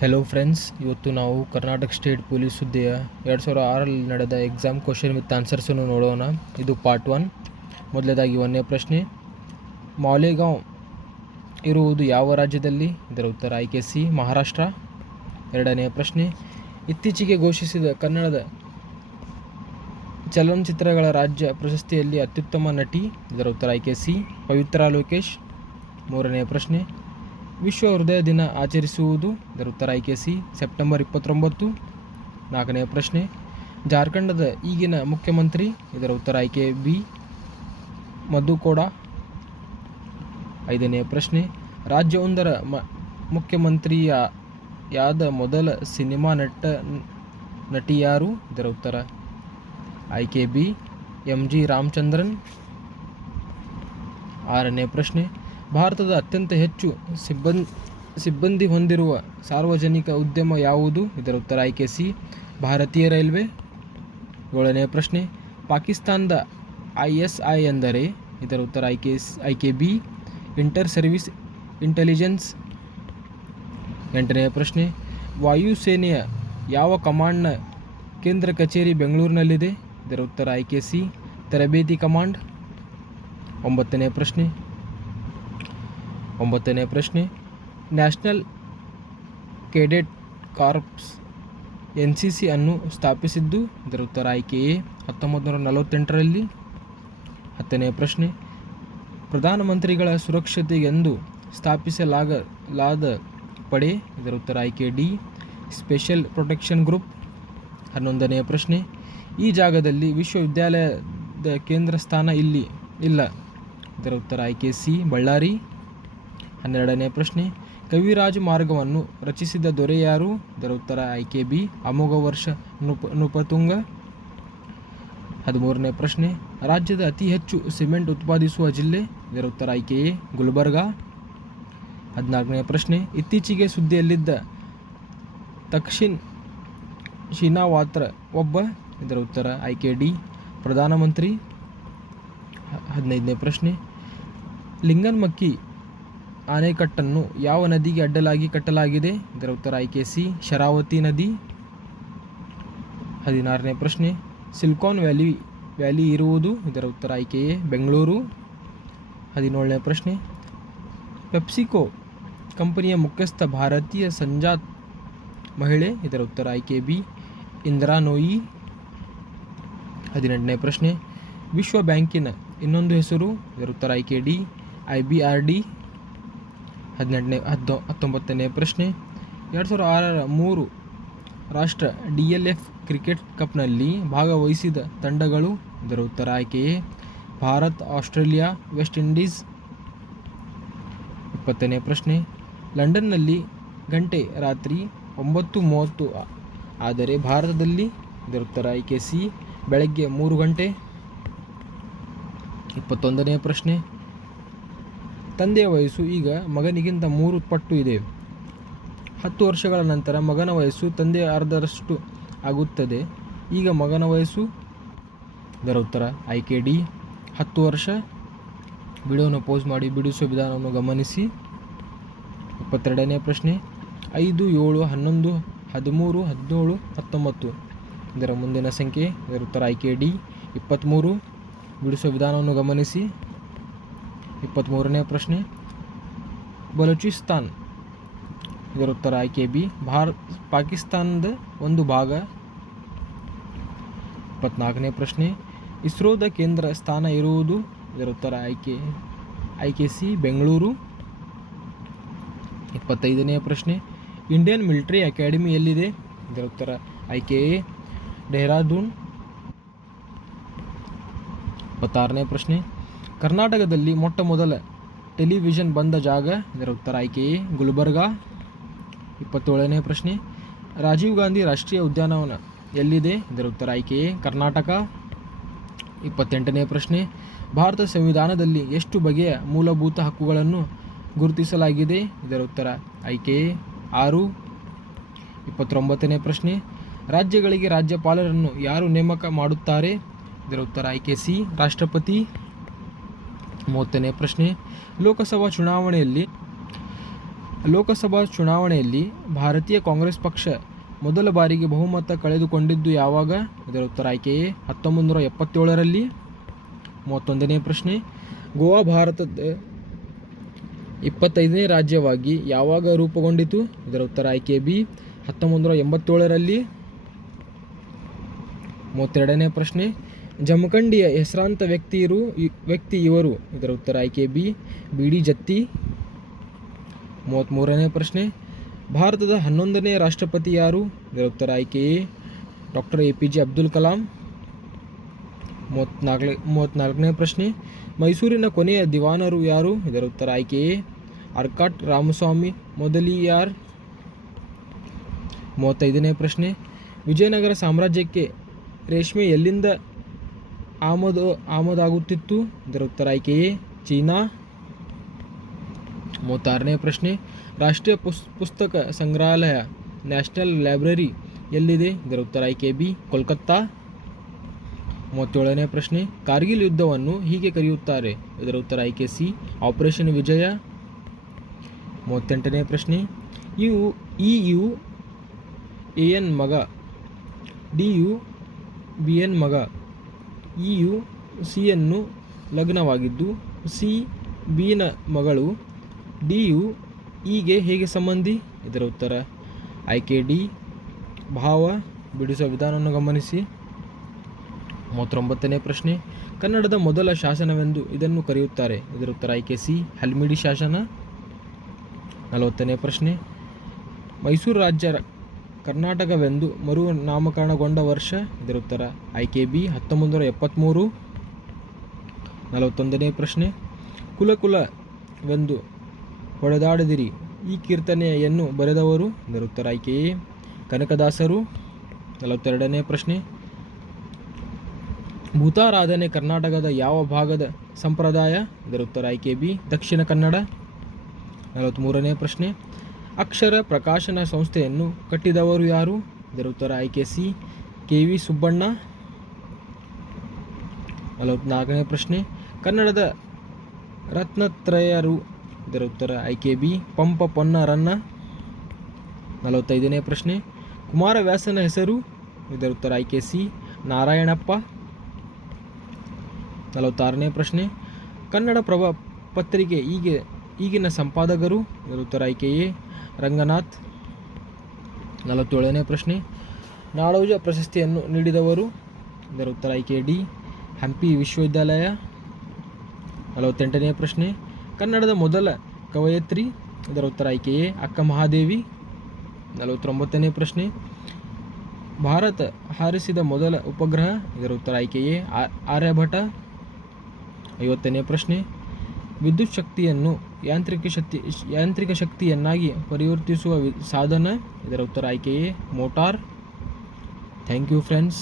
Hello friends, ಇವತ್ತು ನಾವು Karnataka state police ಹುದ್ದೆಯ 2006ರಲ್ಲಿ ನಡೆದ ಎಕ್ಸಾಮ್ ಕ್ವಶನ್ ವಿತ್ ಆನ್ಸರ್ಸನ್ನು ನೋಡೋಣ. ಇದು ಪಾರ್ಟ್ 1. ಮೊದಲನೇದಾಗಿ 1ನೇ ಪ್ರಶ್ನೆ, ಮಾಲೇಗಾಂವ್ ಇರುವುದು ಯಾವ ರಾಜ್ಯದಲ್ಲಿ? ಇದರ ಉತ್ತರ ಆಯ್ಕೆ ಸಿ, ಮಹಾರಾಷ್ಟ್ರ. 2ನೇ ಪ್ರಶ್ನೆ, ಇತ್ತೀಚೆಗೆ ಘೋಷಿಸಿದ ಕನ್ನಡದ ಚಲನಚಿತ್ರಗಳ ರಾಜ್ಯ ಪ್ರಶಸ್ತಿಯಲ್ಲಿ ಅತ್ಯುತ್ತಮ ನಟಿ? ಇದರ ಉತ್ತರ ಆಯ್ಕೆ ಸಿ, ಪವಿತ್ರಾ ಲೋಕೇಶ್. 3ನೇ ಪ್ರಶ್ನೆ, ವಿಶ್ವ ಹೃದಯ ದಿನ ಆಚರಿಸುವುದು? ಇದರ ಉತ್ತರ ಆಯ್ಕೆ ಸಿ, ಸೆಪ್ಟೆಂಬರ್ 29. 4ನೇ ಪ್ರಶ್ನೆ, ಜಾರ್ಖಂಡದ ಈಗಿನ ಮುಖ್ಯಮಂತ್ರಿ? ಇದರ ಉತ್ತರ ಆಯ್ಕೆ ಬಿ, ಮಧು ಕೋಡಾ. 5ನೇ ಪ್ರಶ್ನೆ, ರಾಜ್ಯವೊಂದರ ಮುಖ್ಯಮಂತ್ರಿಯಾದ ಮೊದಲ ಸಿನಿಮಾ ನಟಿ ಯಾರು? ಇದರ ಉತ್ತರ ಆಯ್ಕೆ ಬಿ, ಎಂ ಜಿ ರಾಮಚಂದ್ರನ್. 6ನೇ ಪ್ರಶ್ನೆ, ಭಾರತದ ಅತ್ಯಂತ ಹೆಚ್ಚು ಸಿಬ್ಬಂದಿ ಹೊಂದಿರುವ ಸಾರ್ವಜನಿಕ ಉದ್ಯಮ ಯಾವುದು? ಇದರ ಉತ್ತರ ಆಯ್ಕೆ ಸಿ, ಭಾರತೀಯ ರೈಲ್ವೆ. 7ನೇ ಪ್ರಶ್ನೆ, ಪಾಕಿಸ್ತಾನದ ISI ಎಂದರೆ? ಇದರ ಉತ್ತರ ಆಯ್ಕೆ ಬಿ, ಇಂಟರ್ ಸರ್ವಿಸ್ ಇಂಟೆಲಿಜೆನ್ಸ್. 8ನೇ ಪ್ರಶ್ನೆ, ವಾಯುಸೇನೆಯ ಯಾವ ಕಮಾಂಡ್ನ ಕೇಂದ್ರ ಕಚೇರಿ ಬೆಂಗಳೂರಿನಲ್ಲಿದೆ? ಇದರ ಉತ್ತರ ಆಯ್ಕೆ ಸಿ, ತರಬೇತಿ ಕಮಾಂಡ್. 9ನೇ ಪ್ರಶ್ನೆ, ನ್ಯಾಷನಲ್ ಕೆಡೆಟ್ ಕಾರ್ಪ್ಸ್ NCC ಅನ್ನು ಸ್ಥಾಪಿಸಿದ್ದು? ಇದರ ಉತ್ತರ ಆಯ್ಕೆ ಎ, 1948ರಲ್ಲಿ. 10ನೇ ಪ್ರಶ್ನೆ, ಪ್ರಧಾನಮಂತ್ರಿಗಳ ಸುರಕ್ಷತೆಗೆಂದು ಸ್ಥಾಪಿಸಲಾದ ಪಡೆ? ಇದರ ಉತ್ತರ ಆಯ್ಕೆ ಡಿ, ಸ್ಪೆಷಲ್ ಪ್ರೊಟೆಕ್ಷನ್ ಗ್ರೂಪ್. 11ನೇ ಪ್ರಶ್ನೆ, ಈ ಜಾಗದಲ್ಲಿ ವಿಶ್ವವಿದ್ಯಾಲಯದ ಕೇಂದ್ರ ಸ್ಥಾನ ಇಲ್ಲ? ಇದರ ಉತ್ತರ ಆಯ್ಕೆ ಸಿ, ಬಳ್ಳಾರಿ. 12ನೇ ಪ್ರಶ್ನೆ, ಕವಿರಾಜ ಮಾರ್ಗವನ್ನು ರಚಿಸಿದ ದೊರೆ ಯಾರು? ಇದರ ಉತ್ತರ ಆಯ್ಕೆ ಬಿ, ಅಮೋಘವರ್ಷ ನೃಪತುಂಗ. 13ನೇ ಪ್ರಶ್ನೆ, ರಾಜ್ಯದ ಅತಿ ಹೆಚ್ಚು ಸಿಮೆಂಟ್ ಉತ್ಪಾದಿಸುವ ಜಿಲ್ಲೆ? ಇದರ ಉತ್ತರ ಆಯ್ಕೆ ಎ, ಗುಲ್ಬರ್ಗಾ. 14ನೇ ಪ್ರಶ್ನೆ, ಇತ್ತೀಚೆಗೆ ಸುದ್ದಿಯಲ್ಲಿದ್ದ ತಕ್ಷಿನ್ ಶಿನಾವಾತ್ರ ಒಬ್ಬ? ಇದರ ಉತ್ತರ ಆಯ್ಕೆ ಡಿ, ಪ್ರಧಾನಮಂತ್ರಿ. 15ನೇ ಪ್ರಶ್ನೆ, ಲಿಂಗನಮಕ್ಕಿ ಆಣೆಕಟ್ಟನ್ನು ಯಾವ ನದಿಗೆ ಅಡ್ಡಲಾಗಿ ಕಟ್ಟಲಾಗಿದೆ? ಇದರ ಉತ್ತರ ಆಯ್ಕೆ ಸಿ, ಶರಾವತಿ ನದಿ. 16ನೇ ಪ್ರಶ್ನೆ, ಸಿಲಿಕಾನ್ ವ್ಯಾಲಿ ಇರುವುದು? ಇದರ ಉತ್ತರ ಆಯ್ಕೆ ಎ, ಬೆಂಗಳೂರು. 17ನೇ ಪ್ರಶ್ನೆ, ಪೆಪ್ಸಿಕೋ ಕಂಪನಿಯ ಮುಖ್ಯಸ್ಥ ಭಾರತೀಯ ಸಂಜಾತ ಮಹಿಳೆ? ಇದರ ಉತ್ತರ ಆಯ್ಕೆ ಬಿ, ಇಂದಿರಾ ನೂಯಿ. 18ನೇ ಪ್ರಶ್ನೆ, ವಿಶ್ವ ಬ್ಯಾಂಕಿನ ಇನ್ನೊಂದು ಹೆಸರು? ಇದರ ಉತ್ತರ ಆಯ್ಕೆ ಡಿ, IBRD. 19ನೇ ಪ್ರಶ್ನೆ, 2006ರ 3 ರಾಷ್ಟ್ರ DLF ಕ್ರಿಕೆಟ್ ಕಪ್ನಲ್ಲಿ ಭಾಗವಹಿಸಿದ ತಂಡಗಳು? ಇದರ ಉತ್ತರ ಆಯ್ಕೆ A, Bharat, Australia, West Indies. 20ನೇ ಪ್ರಶ್ನೆ, ಲಂಡನ್ನಲ್ಲಿ ಗಂಟೆ ರಾತ್ರಿ 9:30 ಆದರೆ ಭಾರತದಲ್ಲಿ? ಇದರ ಉತ್ತರ ಆಯ್ಕೆ ಸಿ, ಬೆಳಗ್ಗೆ 3 ಗಂಟೆ. 21ನೇ ಪ್ರಶ್ನೆ, ತಂದೆಯ ವಯಸ್ಸು ಈಗ ಮಗನಿಗಿಂತ 3 ಪಟ್ಟು ಇದೆ. 10 ವರ್ಷಗಳ ನಂತರ ಮಗನ ವಯಸ್ಸು ತಂದೆಯ ಅರ್ಧದಷ್ಟು ಆಗುತ್ತದೆ. ಈಗ ಮಗನ ವಯಸ್ಸು? ಇದರ ಉತ್ತರ ಆಯ್ಕೆ ಡಿ, 10 ವರ್ಷ. ವಿಡಿಯೋನ ಪೌಸ್ ಮಾಡಿ ಬಿಡಿಸುವ ವಿಧಾನವನ್ನು ಗಮನಿಸಿ. 22ನೇ ಪ್ರಶ್ನೆ, 5, 7, 11, 13, 17, 19 ಇದರ ಮುಂದಿನ ಸಂಖ್ಯೆ? ಇದರ ಉತ್ತರ ಆಯ್ಕೆ ಡಿ, 23. ಬಿಡಿಸುವ ವಿಧಾನವನ್ನು ಗಮನಿಸಿ. 23ನೇ ಪ್ರಶ್ನೆ, ಬಲೂಚಿಸ್ತಾನ್? ಇದರ ಉತ್ತರ ಆಯ್ಕೆ ಬಿ, ಪಾಕಿಸ್ತಾನದ ಒಂದು ಭಾಗ. 24ನೇ ಪ್ರಶ್ನೆ, ಇಸ್ರೋದ ಕೇಂದ್ರ ಸ್ಥಾನ ಇರುವುದು? ಇದರ ಉತ್ತರ ಆಯ್ಕೆ ಸಿ, ಬೆಂಗಳೂರು. 25ನೇ ಪ್ರಶ್ನೆ, ಇಂಡಿಯನ್ ಮಿಲಿಟರಿ ಅಕಾಡೆಮಿ ಎಲ್ಲಿದೆ? ಇದರ ಉತ್ತರ ಆಯ್ಕೆ ಎ, ಡೆಹ್ರಾಡೂನ್. 26ನೇ ಪ್ರಶ್ನೆ, ಕರ್ನಾಟಕದಲ್ಲಿ ಮೊಟ್ಟ ಮೊದಲ ಟೆಲಿವಿಷನ್ ಬಂದ ಜಾಗ? ಇದರ ಉತ್ತರ ಆಯ್ಕೆ ಎ, ಗುಲ್ಬರ್ಗಾ. 27ನೇ ಪ್ರಶ್ನೆ, ರಾಜೀವ್ ಗಾಂಧಿ ರಾಷ್ಟ್ರೀಯ ಉದ್ಯಾನವನ ಎಲ್ಲಿದೆ? ಇದರ ಉತ್ತರ ಆಯ್ಕೆ ಎ, ಕರ್ನಾಟಕ. 28ನೇ ಪ್ರಶ್ನೆ, ಭಾರತ ಸಂವಿಧಾನದಲ್ಲಿ ಎಷ್ಟು ಬಗೆಯ ಮೂಲಭೂತ ಹಕ್ಕುಗಳನ್ನು ಗುರುತಿಸಲಾಗಿದೆ? ಇದರ ಉತ್ತರ ಆಯ್ಕೆ ಎ, 6. 29ನೇ ಪ್ರಶ್ನೆ, ರಾಜ್ಯಗಳಿಗೆ ರಾಜ್ಯಪಾಲರನ್ನು ಯಾರು ನೇಮಕ ಮಾಡುತ್ತಾರೆ? ಇದರ ಉತ್ತರ ಆಯ್ಕೆ ಸಿ, ರಾಷ್ಟ್ರಪತಿ. 30ನೇ ಪ್ರಶ್ನೆ, ಲೋಕಸಭಾ ಚುನಾವಣೆಯಲ್ಲಿ ಲೋಕಸಭಾ ಚುನಾವಣೆಯಲ್ಲಿ ಭಾರತೀಯ ಕಾಂಗ್ರೆಸ್ ಪಕ್ಷ ಮೊದಲ ಬಾರಿಗೆ ಬಹುಮತ ಕಳೆದುಕೊಂಡಿದ್ದು ಯಾವಾಗ? ಇದರ ಉತ್ತರ ಆಯ್ಕೆ ಎ 1977ರಲ್ಲಿ. 31ನೇ ಪ್ರಶ್ನೆ, ಗೋವಾ ಭಾರತದ 25ನೇ ರಾಜ್ಯವಾಗಿ ಯಾವಾಗ ರೂಪುಗೊಂಡಿತು? ಇದರ ಉತ್ತರ ಆಯ್ಕೆ ಬಿ 1987ರಲ್ಲಿ. 32ನೇ ಪ್ರಶ್ನೆ, ಜಮಖಂಡಿಯ ಹೆಸರಾಂತ ವ್ಯಕ್ತಿ ಇವರು? ಇದರ ಉತ್ತರ ಆಯ್ಕೆ ಬಿ ಬಿ.ಡಿ. ಜತ್ತಿ. 33ನೇ ಪ್ರಶ್ನೆ, ಭಾರತದ 11ನೇ ರಾಷ್ಟ್ರಪತಿ ಯಾರು? ಇದರ ಉತ್ತರ ಆಯ್ಕೆ A doctor APJ Abdul Kalam. 34ನೇ ಪ್ರಶ್ನೆ, ಮೈಸೂರಿನ ಕೊನೆಯ ದಿವಾನರು ಯಾರು? ಇದರ ಉತ್ತರ ಆಯ್ಕೆ ಎ ಆರ್ಕಾಟ್ ರಾಮಸ್ವಾಮಿ ಮೊದಲಿಯಾರ್. 35ನೇ ಪ್ರಶ್ನೆ, ವಿಜಯನಗರ ಸಾಮ್ರಾಜ್ಯಕ್ಕೆ ರೇಷ್ಮೆ ಎಲ್ಲಿಂದ ಆಮದಾಗುತ್ತಿತ್ತು? ಇದರ ಉತ್ತರ ಆಯ್ಕೆ ಎ ಚೀನಾ. 36ನೇ ಪ್ರಶ್ನೆ, ರಾಷ್ಟ್ರೀಯ ಪುಸ್ತಕ ಸಂಗ್ರಹಾಲಯ ನ್ಯಾಷನಲ್ ಲೈಬ್ರರಿ ಎಲ್ಲಿದೆ? ಇದರ ಉತ್ತರ ಆಯ್ಕೆ ಬಿ ಕೋಲ್ಕತ್ತಾ. 37ನೇ ಪ್ರಶ್ನೆ, ಕಾರ್ಗಿಲ್ ಯುದ್ಧವನ್ನು ಹೀಗೆ ಕರೆಯುತ್ತಾರೆ? ಇದರ ಉತ್ತರ ಆಯ್ಕೆ ಸಿ ಆಪರೇಷನ್ ವಿಜಯ. 38ನೇ ಪ್ರಶ್ನೆ, AN ಮಗ, BN ಮಗ, Cಯನ್ನು ಲಗ್ನವಾಗಿದ್ದು C Bನ ಮಗಳು, ಗೆ ಹೇಗೆ ಸಂಬಂಧಿ? ಇದರ ಉತ್ತರ ಆಯ್ಕೆ ಡಿ ಭಾವ. ಬಿಡಿಸುವ ವಿಧಾನವನ್ನು ಗಮನಿಸಿ. 39ನೇ ಪ್ರಶ್ನೆ, ಕನ್ನಡದ ಮೊದಲ ಶಾಸನವೆಂದು ಇದನ್ನು ಕರೆಯುತ್ತಾರೆ? ಇದರ ಉತ್ತರ ಆಯ್ಕೆ ಸಿ ಹಲ್ಮಿಡಿ ಶಾಸನ. 40ನೇ ಪ್ರಶ್ನೆ, ಮೈಸೂರು ರಾಜ್ಯ ಕರ್ನಾಟಕವೆಂದು ಮರು ನಾಮಕರಣಗೊಂಡ ವರ್ಷ? ಇದರ ಉತ್ತರ ಆಯ್ಕೆ ಬಿ 1973. 41ನೇ ಪ್ರಶ್ನೆ, ಕುಲವೆಂದು ಹೊಡೆದಾಡದಿರಿ ಈ ಕೀರ್ತನೆಯನ್ನು ಬರೆದವರು? ಇದರ ಉತ್ತರ ಆಯ್ಕೆ ಎ ಕನಕದಾಸರು. 42ನೇ ಪ್ರಶ್ನೆ, ಭೂತಾರಾಧನೆ ಕರ್ನಾಟಕದ ಯಾವ ಭಾಗದ ಸಂಪ್ರದಾಯ? ಇದರ ಉತ್ತರ ಆಯ್ಕೆ ಬಿ ದಕ್ಷಿಣ ಕನ್ನಡ. 43ನೇ ಪ್ರಶ್ನೆ, ಅಕ್ಷರ ಪ್ರಕಾಶನ ಸಂಸ್ಥೆಯನ್ನು ಕಟ್ಟಿದವರು ಯಾರು? ಇದರ ಉತ್ತರ ಆಯ್ಕೆ ಸಿ KV ಸುಬ್ಬಣ್ಣ. 44ನೇ ಪ್ರಶ್ನೆ, ಕನ್ನಡದ ರತ್ನತ್ರಯರು? ಇದರ ಉತ್ತರ ಆಯ್ಕೆ ಬಿ ಪಂಪ ಪೊನ್ನರನ್ನ. 45ನೇ ಪ್ರಶ್ನೆ, ಕುಮಾರವ್ಯಾಸನ ಹೆಸರು? ಇದರ ಉತ್ತರ ಆಯ್ಕೆ ಸಿ ನಾರಾಯಣಪ್ಪ. 46ನೇ ಪ್ರಶ್ನೆ, ಕನ್ನಡ ಪ್ರಭ ಪತ್ರಿಕೆ ಈಗಿನ ಸಂಪಾದಕರು? ಇದರ ಉತ್ತರ ಆಯ್ಕೆ ಎ ರಂಗನಾಥ್. 47ನೇ ಪ್ರಶ್ನೆ, ನಾಡೋಜ ಪ್ರಶಸ್ತಿಯನ್ನು ನೀಡಿದವರು? ಇದರ ಉತ್ತರ ಆಯ್ಕೆ ಡಿ ಹಂಪಿ ವಿಶ್ವವಿದ್ಯಾಲಯ. 48ನೇ ಪ್ರಶ್ನೆ, ಕನ್ನಡದ ಮೊದಲ ಕವಯತ್ರಿ? ಇದರ ಉತ್ತರ ಆಯ್ಕೆ ಎ ಅಕ್ಕ ಮಹಾದೇವಿ. 49ನೇ ಪ್ರಶ್ನೆ, ಭಾರತ ಹಾರಿಸಿದ ಮೊದಲ ಉಪಗ್ರಹ? ಇದರ ಉತ್ತರ ಆಯ್ಕೆ ಎ ಆರ್ಯಭಟ. 50ನೇ ಪ್ರಶ್ನೆ, ವಿದ್ಯುತ್ ಶಕ್ತಿಯನ್ನು ಯಾಂತ್ರಿಕ ಶಕ್ತಿಯನ್ನಾಗಿ ಪರಿವರ್ತಿಸುವ ಸಾಧನ? ಇದರ ಉತ್ತರ ಆಯ್ಕೆ A motor. Thank you friends.